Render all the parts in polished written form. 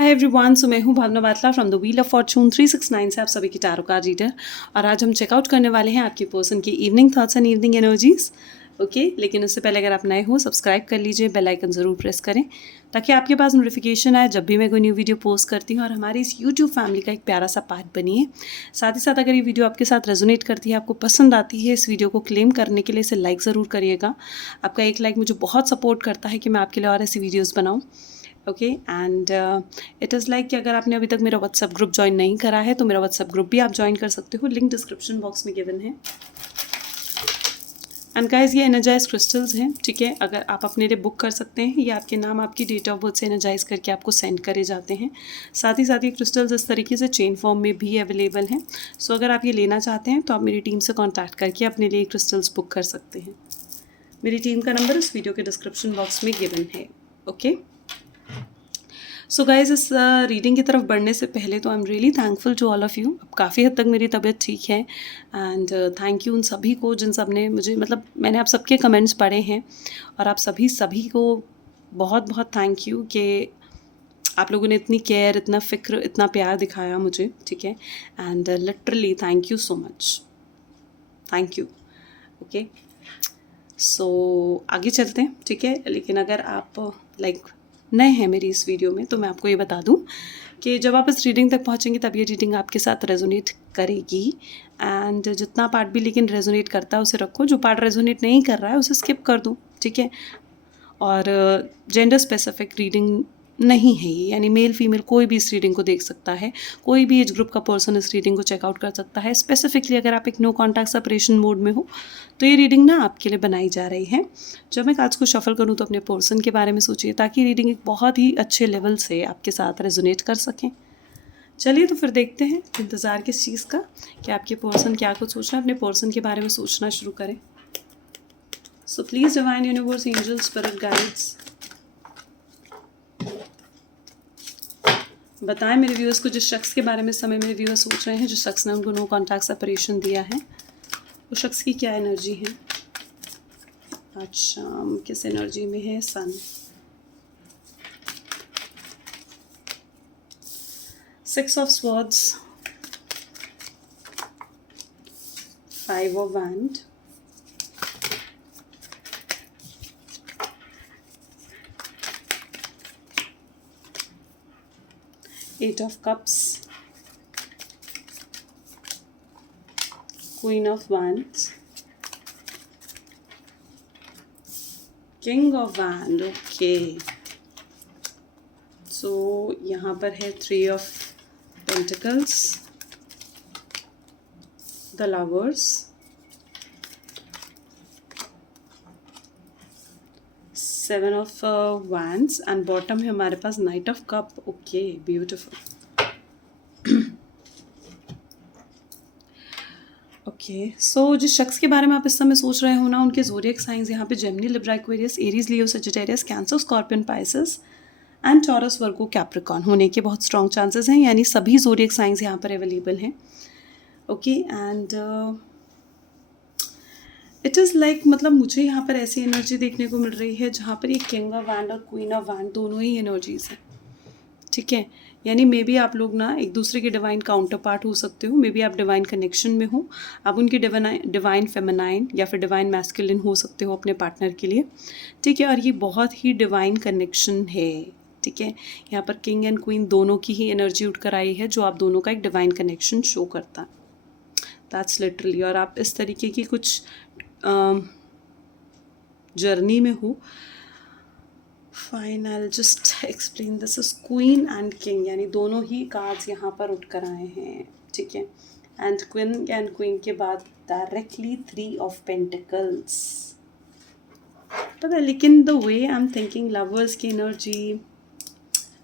Hi everyone, so मैं हूँ Bhavna Batla from the wheel of fortune 369 से आप सभी की टैरो कार्ड रीडर। और आज हम चेकआउट करने वाले हैं आपकी पर्सन की evening thoughts and evening energies. Okay, लेकिन उससे पहले अगर आप नए हो सब्सक्राइब कर लीजिए, बेल आइकन ज़रूर प्रेस करें ताकि आपके पास नोटिफिकेशन आए जब भी मैं कोई न्यू वीडियो पोस्ट करती हूँ और हमारी इस यूट्यूब फैमिली का एक प्यारा सा पार्ट बनिए। साथ ही साथ अगर ये वीडियो आपके साथ रेजोनेट करती है, आपको पसंद आती है, इस वीडियो को क्लेम करने के लिए इसे लाइक ज़रूर करिएगा। आपका एक लाइक मुझे बहुत सपोर्ट करता है कि मैं आपके लिए और ऐसी वीडियोज़ बनाऊँ। Okay, and it is like कि अगर आपने अभी तक मेरा व्हाट्सएप ग्रुप ज्वाइन नहीं करा है तो मेरा व्हाट्सएप ग्रुप भी आप ज्वाइन कर सकते हो, लिंक डिस्क्रिप्शन बॉक्स में गिवन है। एंड गाइस, ये एनर्जाइज क्रिस्टल्स हैं, ठीक है। अगर आप अपने लिए बुक कर सकते हैं, ये आपके नाम, आपकी डेट ऑफ बर्थ से एनर्जाइज करके आपको सेंड करे जाते हैं। साथ ही साथ ये क्रिस्टल्स इस तरीके से चेन फॉर्म में भी अवेलेबल हैं। सो अगर आप ये लेना चाहते हैं तो आप मेरी टीम से कॉन्टैक्ट करके अपने लिए क्रिस्टल्स बुक कर सकते हैं। मेरी टीम का नंबर इस वीडियो के डिस्क्रिप्शन बॉक्स में गिवन है। ओके, सो गाइज, इस रीडिंग की तरफ बढ़ने से पहले तो I am really thankful to all of you. अब काफ़ी हद तक मेरी तबीयत ठीक है एंड थैंक यू उन सभी को जिन सब ने मुझे, मतलब मैंने आप सबके कमेंट्स पढ़े हैं और आप सभी को बहुत बहुत थैंक यू कि आप लोगों ने इतनी केयर, इतना फ़िक्र, इतना प्यार दिखाया मुझे, ठीक है। And literally thank you so much, thank you. Okay, so आगे चलते हैं, ठीक है। लेकिन अगर आप लाइक नए हैं मेरी इस वीडियो में तो मैं आपको ये बता दूं कि जब आप इस रीडिंग तक पहुंचेंगे तब ये रीडिंग आपके साथ रेजोनेट करेगी। एंड जितना पार्ट भी लेकिन रेजोनेट करता है उसे रखो, जो पार्ट रेजोनेट नहीं कर रहा है उसे स्किप कर दो, ठीक है। और जेंडर स्पेसिफिक रीडिंग नहीं है ये, यानी मेल फीमेल कोई भी इस रीडिंग को देख सकता है, कोई भी एज ग्रुप का पर्सन इस रीडिंग को चेकआउट कर सकता है। स्पेसिफिकली अगर आप एक नो कॉन्टैक्ट सेपरेशन मोड में हो तो ये रीडिंग ना आपके लिए बनाई जा रही है। जब मैं कार्ड्स को शफल करूँ तो अपने पर्सन के बारे में सोचिए ताकि रीडिंग एक बहुत ही अच्छे लेवल से आपके साथ रेजोनेट कर सकें। चलिए तो फिर देखते हैं, इंतज़ार किस चीज़ का कि आपके पर्सन क्या कुछ सोच रहे हैं। अपने पर्सन के बारे में सोचना शुरू करें। सो please divine universe, angel, spirit guides, बताएं मेरे व्यूअर्स को जिस शख्स के बारे में इस समय मेरे व्यूअर्स सोच रहे हैं, जिस शख्स ने उनको नो कॉन्टैक्ट सेपरेशन दिया है, उस शख्स की क्या एनर्जी है। अच्छा, किस एनर्जी में है। Sun, 6 of swords, 5 of wand, eight of cups, queen of wands, king of wand. Okay, so यहाँ पर है 3 of pentacles, the lovers, 7 of wands and bottom है हमारे पास knight of cup. Okay, beautiful. Okay, so जिस शख्स के बारे में आप इस समय सोच रहे हो ना, उनके ज़ोडिएक साइंस यहाँ पे Gemini, Libra, Aquarius, Aries, Leo, Sagittarius, cancer, scorpion, Pisces and taurus, Virgo, Capricorn होने के बहुत स्ट्रॉन्ग चांसेस हैं, यानी सभी ज़ोडिएक साइंस यहाँ पर अवेलेबल हैं। Okay, and it is like, मतलब मुझे यहाँ पर ऐसी एनर्जी देखने को मिल रही है जहाँ पर ये किंग ऑफ वैंड और क्वीन ऑफ वैंड दोनों ही एनर्जीज हैं, ठीक है। यानी मे बी आप लोग ना एक दूसरे के डिवाइन काउंटर पार्ट हो सकते हो, मे बी आप डिवाइन कनेक्शन में हो, आप उनके डिवाइन फेमिनाइन या फिर डिवाइन मैस्कुलिन हो सकते हो अपने पार्टनर के लिए, ठीक है। और ये बहुत ही डिवाइन कनेक्शन है, ठीक है। यहाँ पर किंग एंड क्वीन दोनों की ही एनर्जी उठ कर आई है, जो आप दोनों का एक डिवाइन कनेक्शन शो करता है। That's literally. और आप इस तरीके की कुछ जर्नी में हो। Fine, I just explain this is queen and king, यानी दोनों ही कार्ड्स यहाँ पर उठ कर आए हैं, ठीक है। एंड क्वीन के बाद डायरेक्टली 3 ऑफ पेंटिकल्स। पता है, लेकिन the way I am thinking, lovers की energy,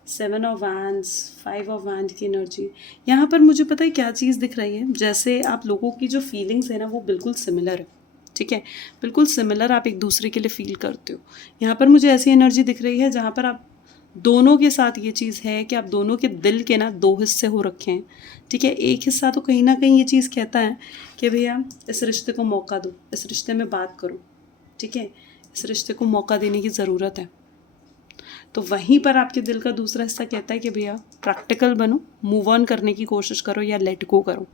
7 of wands, 5 of wand की एनर्जी, यहाँ पर मुझे पता है क्या चीज़ दिख रही है, जैसे आप लोगों की जो फीलिंग्स है ना वो बिल्कुल सिमिलर है, ठीक है। बिल्कुल सिमिलर आप एक दूसरे के लिए फील करते हो। यहाँ पर मुझे ऐसी एनर्जी दिख रही है जहाँ पर आप दोनों के साथ ये चीज़ है कि आप दोनों के दिल के ना 2 हिस्से हो रखे हैं, ठीक है। एक हिस्सा तो कहीं ना कहीं ये चीज़ कहता है कि भैया इस रिश्ते को मौका दो, इस रिश्ते में बात करो, ठीक है। इस रिश्ते को मौका देने की ज़रूरत है। तो वहीं पर आपके दिल का दूसरा हिस्सा कहता है कि भैया प्रैक्टिकल बनो, मूव ऑन करने की कोशिश करो या लेट गो करो।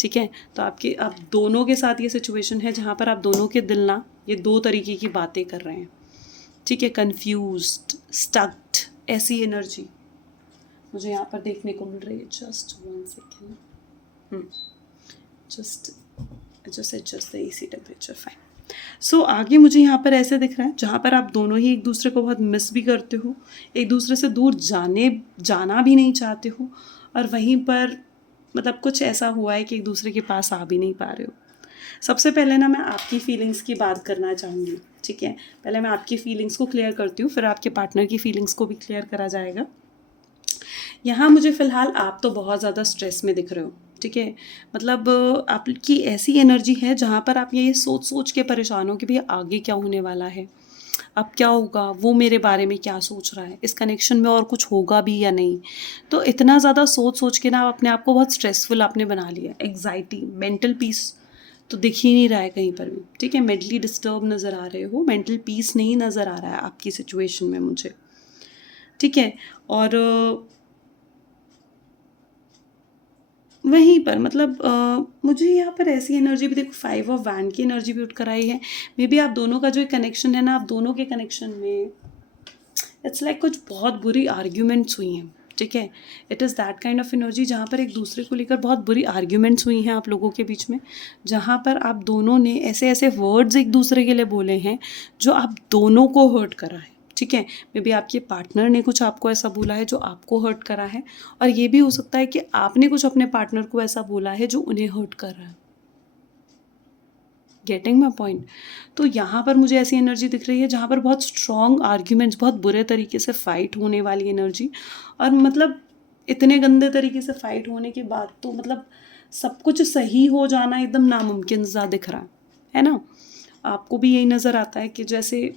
ठीक है, तो आप दोनों के साथ ये सिचुएशन है जहाँ पर आप दोनों के दिल ना ये दो तरीके की बातें कर रहे हैं। ठीक है, कन्फ्यूज्ड, स्टक्ड, ऐसी एनर्जी मुझे यहाँ पर देखने को मिल रही है। Just 1 second, just adjust the AC temperature, fine. So आगे मुझे यहाँ पर ऐसे दिख रहा है जहाँ पर आप दोनों ही एक दूसरे को बहुत मिस भी करते हो, एक दूसरे से दूर जाना भी नहीं चाहते हो, और वहीं पर मतलब कुछ ऐसा हुआ है कि एक दूसरे के पास आ भी नहीं पा रहे हो। सबसे पहले ना मैं आपकी फीलिंग्स की बात करना चाहूँगी। ठीक है, पहले मैं आपकी फीलिंग्स को क्लियर करती हूँ, फिर आपके पार्टनर की फीलिंग्स को भी क्लियर करा जाएगा। यहाँ मुझे फ़िलहाल आप तो बहुत ज़्यादा स्ट्रेस में दिख रहे हो। ठीक है, मतलब आपकी ऐसी एनर्जी है जहाँ पर आप ये सोच सोच के परेशान हो कि भैया आगे क्या होने वाला है, अब क्या होगा, वो मेरे बारे में क्या सोच रहा है, इस कनेक्शन में और कुछ होगा भी या नहीं। तो इतना ज़्यादा सोच सोच के ना आप अपने आप को बहुत स्ट्रेसफुल आपने बना लिया। एग्जाइटी, मेंटल पीस तो दिख ही नहीं रहा है कहीं पर भी। ठीक है, मेंटली डिस्टर्ब नज़र आ रहे हो, मेंटल पीस नहीं नज़र आ रहा है आपकी सिचुएशन में मुझे। ठीक है, और वहीं पर मतलब मुझे यहाँ पर ऐसी एनर्जी भी देखो, 5 ऑफ वैंड की एनर्जी भी उठ कर आई है। मे बी आप दोनों का जो कनेक्शन है ना, आप दोनों के कनेक्शन में इट्स लाइक कुछ बहुत बुरी आर्ग्यूमेंट्स हुई हैं। ठीक है, it is that kind of energy जहाँ पर एक दूसरे को लेकर बहुत बुरी आर्ग्यूमेंट्स हुई हैं आप लोगों के बीच में, जहाँ पर आप दोनों ने ऐसे ऐसे वर्ड्स एक दूसरे के लिए बोले हैं जो आप दोनों को हर्ट करा है। ठीक है, मे बी आपके पार्टनर ने कुछ आपको ऐसा बोला है जो आपको हर्ट करा है, और ये भी हो सकता है कि आपने कुछ अपने पार्टनर को ऐसा बोला है जो उन्हें हर्ट कर रहा है। Getting my point? तो यहाँ पर मुझे ऐसी एनर्जी दिख रही है जहाँ पर बहुत स्ट्रॉन्ग आर्ग्यूमेंट्स, बहुत बुरे तरीके से फाइट होने वाली एनर्जी, और मतलब इतने गंदे तरीके से फाइट होने के बाद तो मतलब सब कुछ सही हो जाना एकदम नामुमकिन सा दिख रहा है ना। आपको भी यही नज़र आता है कि जैसे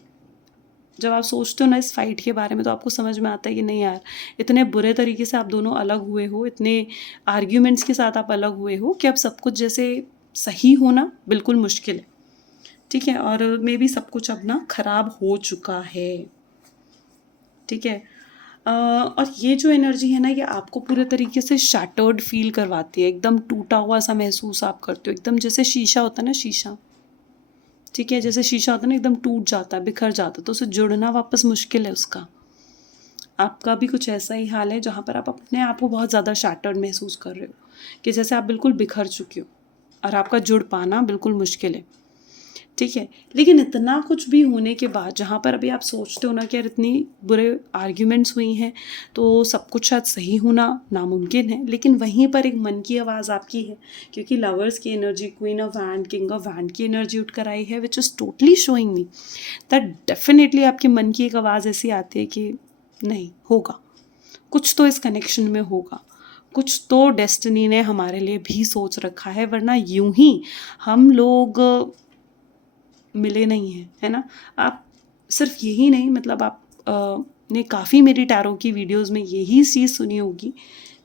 जब आप सोचते हो ना इस फाइट के बारे में, तो आपको समझ में आता है कि नहीं यार, इतने बुरे तरीके से आप दोनों अलग हुए हो, इतने आर्ग्यूमेंट्स के साथ आप अलग हुए हो कि अब सब कुछ जैसे सही होना बिल्कुल मुश्किल है। ठीक है, और मे बी सब कुछ अब ना ख़राब हो चुका है। ठीक है, और ये जो एनर्जी है ना, ये आपको पूरे तरीके से शैटर्ड फील करवाती है, एकदम टूटा हुआ सा महसूस आप करते हो, एकदम जैसे शीशा होता है ना, शीशा। ठीक है, जैसे शीशा होता है ना, एकदम टूट जाता है, बिखर जाता है, तो उसे जुड़ना वापस मुश्किल है उसका। आपका भी कुछ ऐसा ही हाल है जहाँ पर आप अपने आप को बहुत ज़्यादा शैटर्ड महसूस कर रहे हो, कि जैसे आप बिल्कुल बिखर चुके हो और आपका जुड़ पाना बिल्कुल मुश्किल है। ठीक है, लेकिन इतना कुछ भी होने के बाद जहाँ पर अभी आप सोचते हो ना कि यार इतनी बुरे आर्ग्यूमेंट्स हुई हैं तो सब कुछ शायद सही होना नामुमकिन है, लेकिन वहीं पर एक मन की आवाज़ आपकी है, क्योंकि लवर्स की energy, queen of wand, king of wand की एनर्जी उठ कर आई है, which is totally showing me that definitely आपके मन की एक आवाज़ ऐसी आती है कि नहीं होगा, कुछ तो इस कनेक्शन में होगा, कुछ तो डेस्टिनी ने हमारे लिए भी सोच रखा है, वरना यूं ही हम लोग मिले नहीं हैं, है ना। आप सिर्फ यही नहीं, मतलब आप ने काफ़ी मेरी टैरो की वीडियोस में यही चीज़ सुनी होगी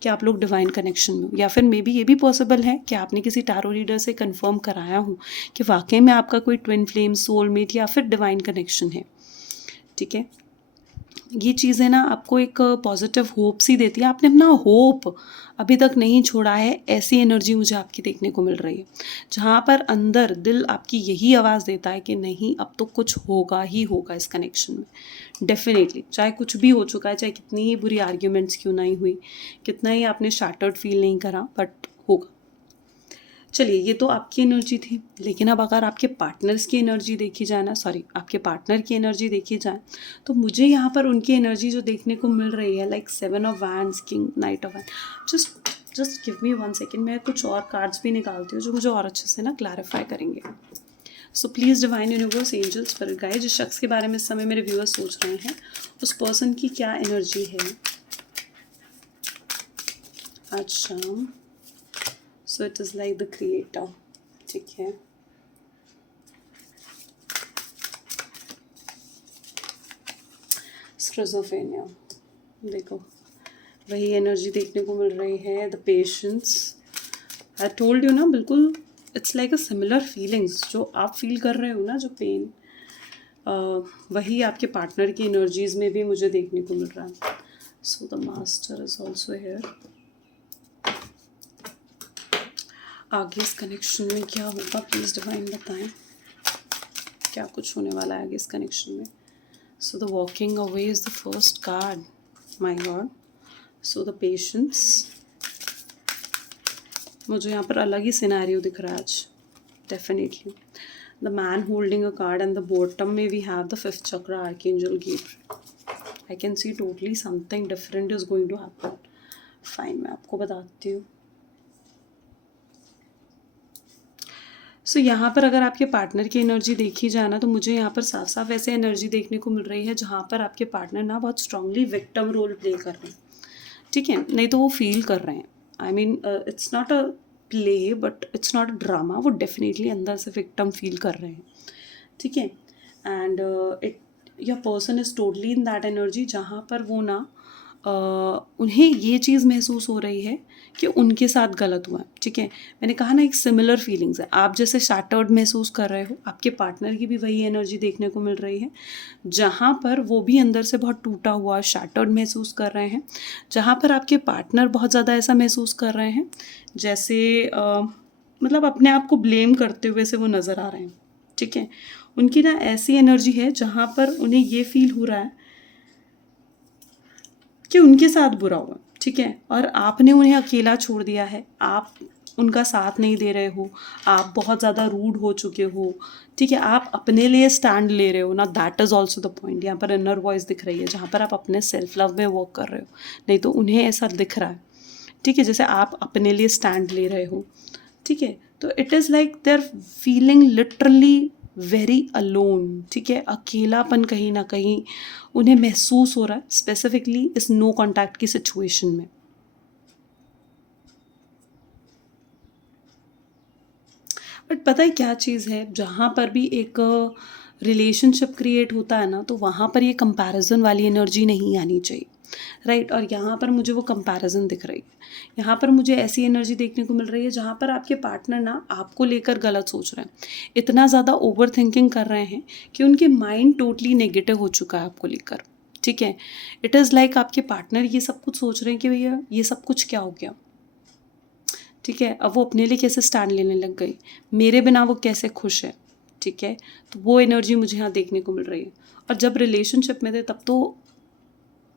कि आप लोग डिवाइन कनेक्शन में हो, या फिर मे बी ये भी पॉसिबल है कि आपने किसी टैरो रीडर से कंफर्म कराया हो कि वाकई में आपका कोई ट्विन फ्लेम, सोलमेट या फिर डिवाइन कनेक्शन है। ठीक है, ये चीज़ें ना आपको एक पॉजिटिव होप सी देती है, आपने अपना होप अभी तक नहीं छोड़ा है, ऐसी एनर्जी मुझे आपकी देखने को मिल रही है, जहाँ पर अंदर दिल आपकी यही आवाज़ देता है कि नहीं, अब तो कुछ होगा ही होगा इस कनेक्शन में डेफिनेटली, चाहे कुछ भी हो चुका है, चाहे कितनी ही बुरी आर्ग्यूमेंट्स क्यों नहीं हुई, कितना ही आपने शैटर्ड फील नहीं करा, बट होगा। चलिए, ये तो आपकी एनर्जी थी, लेकिन अब अगर आपके पार्टनर्स की एनर्जी देखी जाए ना, सॉरी आपके पार्टनर की एनर्जी देखी जाए, तो मुझे यहाँ पर उनकी एनर्जी जो देखने को मिल रही है, like 7 of wands, king, night of wand. Just give me 1 second, मैं कुछ और कार्ड्स भी निकालती हूँ जो मुझे और अच्छे से ना क्लैरिफाई करेंगे। So please divine universe, angels, spirit guide, जिस शख्स के बारे में इस समय मेरे व्यूअर्स सोच रहे हैं, उस पर्सन की क्या एनर्जी है। अच्छा, so it is like the creator. ठीक है, स्किज़ोफ्रेनिया, देखो वही एनर्जी देखने को मिल रही है, the patience. I told you ना, बिल्कुल it's like a similar feelings जो आप फील कर रहे हो ना, जो पेन, वही आपके पार्टनर की एनर्जीज़ में भी मुझे देखने को मिल रहा है. So the master is also here. आगे इस कनेक्शन में क्या होगा प्लीज़ डिवाइन बताएं, क्या कुछ होने वाला है आगे इस कनेक्शन में. So the walking away is the first card. My God. So the patience. मुझे यहाँ पर अलग ही सिनेरियो दिख रहा है आज. Definitely the man holding a card and the bottom में we have the fifth chakra archangel Gabriel. I can see totally something different is going to happen. Fine, मैं आपको बताती हूँ. सो यहाँ पर अगर आपके पार्टनर की एनर्जी देखी जाए ना, तो मुझे यहाँ पर साफ साफ ऐसे एनर्जी देखने को मिल रही है जहाँ पर आपके पार्टनर ना बहुत स्ट्रांगली विक्टिम रोल प्ले कर रहे हैं. ठीक है, नहीं तो वो फील कर रहे हैं. I mean it's not a play but it's not a drama. वो डेफिनेटली अंदर से विक्टिम फील कर रहे हैं. ठीक है. And it your person is totally in that energy जहाँ पर वो ना उन्हें ये चीज़ महसूस हो रही है कि उनके साथ गलत हुआ है. ठीक है, मैंने कहा ना एक सिमिलर फीलिंग्स है. आप जैसे शैटर्ड महसूस कर रहे हो, आपके पार्टनर की भी वही एनर्जी देखने को मिल रही है जहाँ पर वो भी अंदर से बहुत टूटा हुआ शैटर्ड महसूस कर रहे हैं. जहाँ पर आपके पार्टनर बहुत ज़्यादा ऐसा महसूस कर रहे हैं जैसे मतलब अपने आप को ब्लेम करते हुए से वो नज़र आ रहे हैं. ठीक है, उनकी ना ऐसी एनर्जी है जहाँ पर उन्हें ये फील हो रहा है कि उनके साथ बुरा हुआ. ठीक है, और आपने उन्हें अकेला छोड़ दिया है. आप उनका साथ नहीं दे रहे हो. आप बहुत ज़्यादा रूड हो चुके हो. ठीक है, आप अपने लिए स्टैंड ले रहे हो ना. That is also the point. यहाँ पर इनर वॉइस दिख रही है जहाँ पर आप अपने सेल्फ लव में वर्क कर रहे हो. नहीं तो उन्हें ऐसा दिख रहा है. ठीक है, जैसे आप अपने लिए स्टैंड ले रहे हो. ठीक है, तो it is like they are feeling literally very alone. ठीक है, अकेलापन कहीं ना कहीं उन्हें महसूस हो रहा है स्पेसिफिकली इस नो कॉन्टैक्ट की सिचुएशन में. बट पता है क्या चीज़ है, जहाँ पर भी एक रिलेशनशिप क्रिएट होता है ना, तो वहाँ पर ये कंपैरिजन वाली एनर्जी नहीं आनी चाहिए. राइट, और यहाँ पर मुझे वो कंपैरिजन दिख रही है. यहाँ पर मुझे ऐसी एनर्जी देखने को मिल रही है जहाँ पर आपके पार्टनर ना आपको लेकर गलत सोच रहे हैं. इतना ज़्यादा ओवर थिंकिंग कर रहे हैं कि उनके माइंड टोटली नेगेटिव हो चुका है आपको लेकर. ठीक है, इट इज़ लाइक आपके पार्टनर ये सब कुछ सोच रहे हैं कि भैया ये सब कुछ क्या हो गया. ठीक है, अब वो अपने लिए कैसे स्टैंड लेने लग गई, मेरे बिना वो कैसे खुश है. ठीक है, तो वो एनर्जी मुझे यहाँ देखने को मिल रही है. और जब रिलेशनशिप में थे तब तो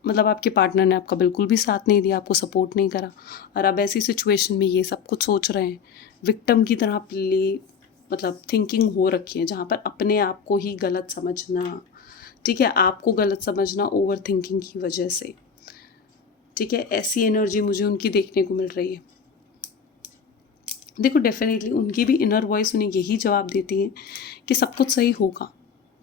मतलब आपके पार्टनर ने आपका बिल्कुल भी साथ नहीं दिया, आपको सपोर्ट नहीं करा. और अब ऐसी सिचुएशन में ये सब कुछ सोच रहे हैं. विक्टिम की तरह प्ले मतलब थिंकिंग हो रखी है जहाँ पर अपने आप को ही गलत समझना. ठीक है, आपको गलत समझना ओवर थिंकिंग की वजह से. ठीक है, ऐसी एनर्जी मुझे उनकी देखने को मिल रही है. देखो डेफिनेटली उनकी भी इनर वॉइस उन्हें यही जवाब देती है कि सब कुछ सही होगा.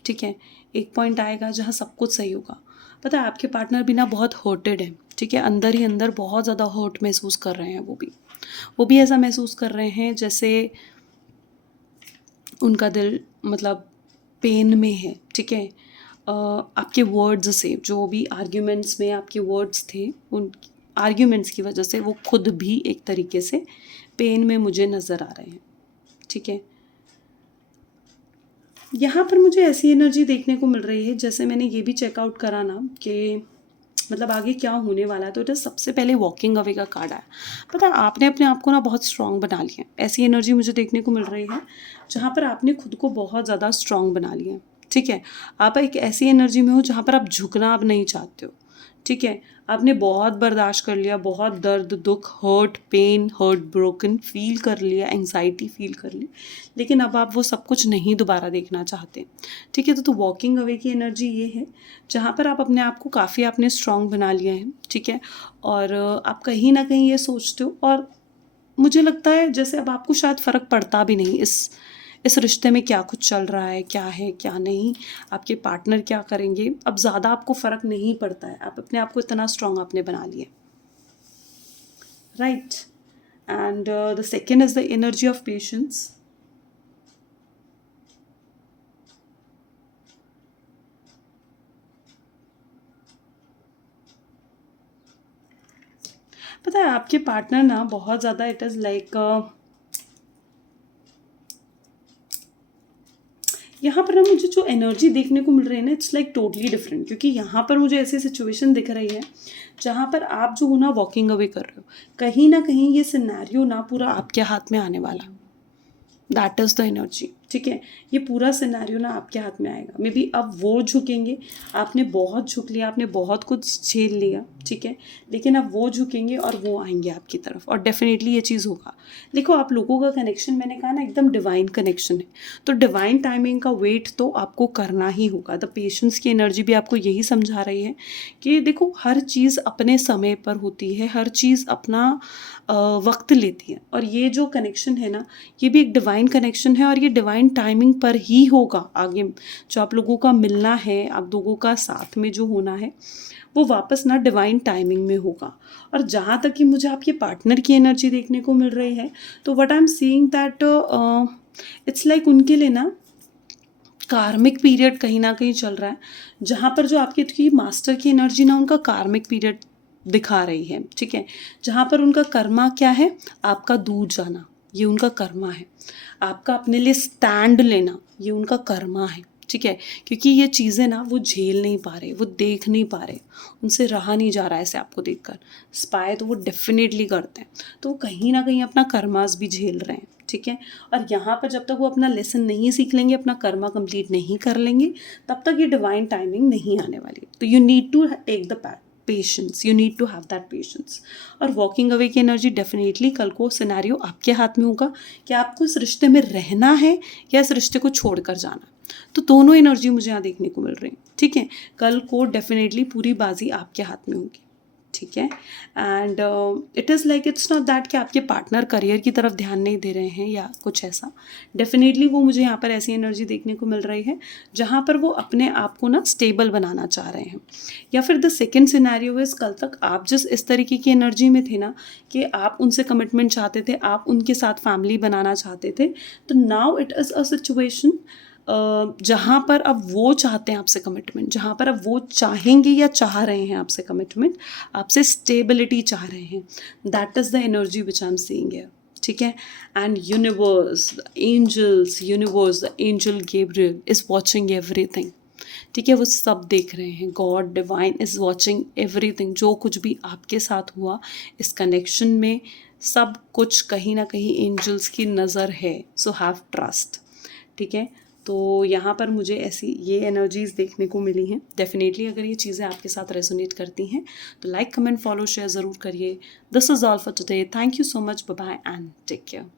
ठीक है, एक पॉइंट आएगा जहाँ सब कुछ सही होगा. पता है आपके पार्टनर भी ना बहुत हर्टेड है. ठीक है, अंदर ही अंदर बहुत ज़्यादा हर्ट महसूस कर रहे हैं. वो भी ऐसा महसूस कर रहे हैं जैसे उनका दिल मतलब पेन में है. ठीक है, आपके वर्ड्स से जो भी आर्ग्यूमेंट्स में आपके वर्ड्स थे उन आर्ग्यूमेंट्स की वजह से वो खुद भी एक तरीके से पेन में मुझे नज़र आ रहे हैं. ठीक है, यहाँ पर मुझे ऐसी एनर्जी देखने को मिल रही है जैसे मैंने ये भी चेकआउट करा ना कि मतलब आगे क्या होने वाला है. तो इट सबसे पहले वॉकिंग अवे का कार्ड आया. पता है आपने अपने आप को ना बहुत स्ट्रांग बना लिया. ऐसी एनर्जी मुझे देखने को मिल रही है जहाँ पर आपने खुद को बहुत ज़्यादा स्ट्रांग बना लिया. ठीक है, आप एक ऐसी एनर्जी में हो जहाँ पर आप झुकना अब नहीं चाहते हो. ठीक है, आपने बहुत बर्दाश्त कर लिया, बहुत दर्द दुख hurt pain hurt broken feel कर लिया, एंग्जाइटी फील कर ली, लेकिन अब आप वो सब कुछ नहीं दोबारा देखना चाहते. ठीक है, तो वॉकिंग अवे की एनर्जी ये है जहाँ पर आप अपने आप को काफ़ी आपने स्ट्रांग बना लिया है. ठीक है, और आप कहीं ना कहीं ये सोचते हो और मुझे लगता है जैसे अब आपको शायद फ़र्क पड़ता भी नहीं इस रिश्ते में क्या कुछ चल रहा है क्या नहीं, आपके पार्टनर क्या करेंगे, अब ज़्यादा आपको फ़र्क नहीं पड़ता है. आप अपने आप को इतना स्ट्रांग आपने बना लिया. Right, and the second is the energy of patience. पता है आपके पार्टनर ना बहुत ज़्यादा इट इज़ लाइक यहाँ पर ना मुझे जो एनर्जी देखने को मिल रही है ना, इट्स लाइक टोटली डिफरेंट, क्योंकि यहाँ पर मुझे ऐसी सिचुएशन दिख रही है जहाँ पर आप जो हो ना वॉकिंग अवे कर रहे हो, कहीं ना कहीं ये सिनेरियो ना पूरा आपके हाथ में आने वाला, दैट इज़ द एनर्जी। ठीक है, ये पूरा सिनेरियो ना आपके हाथ में आएगा। मे बी अब वो झुकेंगे, आपने बहुत झुक लिया, आपने बहुत कुछ झेल लिया, ठीक है, लेकिन अब वो झुकेंगे और वो आएंगे आपकी तरफ, और डेफिनेटली ये चीज़ होगा। देखो, आप लोगों का कनेक्शन, मैंने कहा ना, एकदम डिवाइन कनेक्शन है, तो डिवाइन टाइमिंग का वेट तो आपको करना ही होगा। द पेशेंस की एनर्जी भी आपको यही समझा रही है कि देखो, हर चीज़ अपने समय पर होती है, हर चीज़ अपना वक्त लेती है, और ये जो कनेक्शन है ना, ये भी एक डिवाइन कनेक्शन है, और ये डिवाइन टाइमिंग पर ही होगा। आगे जो आप लोगों का मिलना है, आप लोगों का साथ में जो होना है, वो वापस ना डिवाइन टाइमिंग में होगा। और जहाँ तक कि मुझे आपके पार्टनर की एनर्जी देखने को मिल रही है, तो what I am seeing that it's like उनके लिए ना कार्मिक पीरियड कहीं ना कहीं चल रहा है, जहाँ पर जो आपकी मास्टर की एनर्जी ना, उनका कार्मिक पीरियड दिखा रही है। ठीक है, जहाँ पर उनका कर्मा क्या है, आपका दूर जाना, ये उनका कर्मा है। आपका अपने लिए स्टैंड लेना, ये उनका कर्मा है। ठीक है, क्योंकि ये चीज़ें ना वो झेल नहीं पा रहे, वो देख नहीं पा रहे, उनसे रहा नहीं जा रहा है ऐसे आपको देखकर। स्पाई तो वो डेफिनेटली करते हैं, तो कहीं ना कहीं अपना कर्मास भी झेल रहे हैं। ठीक है, और यहाँ पर जब तक वो अपना लेसन नहीं सीख लेंगे, अपना कर्मा कंप्लीट नहीं कर लेंगे, तब तक ये डिवाइन टाइमिंग नहीं आने वाली। तो you need to take the patience, you need to have that patience. और वॉकिंग अवे की एनर्जी डेफिनेटली कल को सिनेरियो आपके हाथ में होगा कि आपको इस रिश्ते में रहना है या इस रिश्ते को छोड़कर जाना। तो दोनों एनर्जी मुझे यहाँ देखने को मिल रही है। ठीक है, कल को डेफिनेटली पूरी बाजी आपके हाथ में होगी। ठीक है, and it is like, it's not that कि आपके पार्टनर करियर की तरफ ध्यान नहीं दे रहे हैं या कुछ ऐसा। डेफिनेटली वो मुझे यहाँ पर ऐसी एनर्जी देखने को मिल रही है जहाँ पर वो अपने आप को ना स्टेबल बनाना चाह रहे हैं। या फिर द सेकेंड सिनेरियो इज, कल तक आप जिस इस तरीके की एनर्जी में थे ना कि आप उनसे कमिटमेंट चाहते थे, आप उनके साथ फैमिली बनाना चाहते थे, तो now it is a situation जहाँ पर अब वो चाहते हैं आपसे कमिटमेंट, जहाँ पर अब वो चाहेंगे या चाह रहे हैं आपसे कमिटमेंट, आपसे स्टेबिलिटी चाह रहे हैं। That is the energy which I am seeing here. ठीक है, and universe, angels, universe, the angel Gabriel is watching everything. ठीक है, वो सब देख रहे हैं। God divine is watching everything. जो कुछ भी आपके साथ हुआ इस कनेक्शन में, सब कुछ कहीं ना कहीं एंजल्स की नज़र है। So have trust. ठीक है, तो यहाँ पर मुझे ऐसी ये एनर्जीज़ देखने को मिली हैं। डेफिनेटली अगर ये चीज़ें आपके साथ रेजोनेट करती हैं तो लाइक, कमेंट, फॉलो, शेयर ज़रूर करिए। This is all for today. Thank you so much. Bye bye and take care.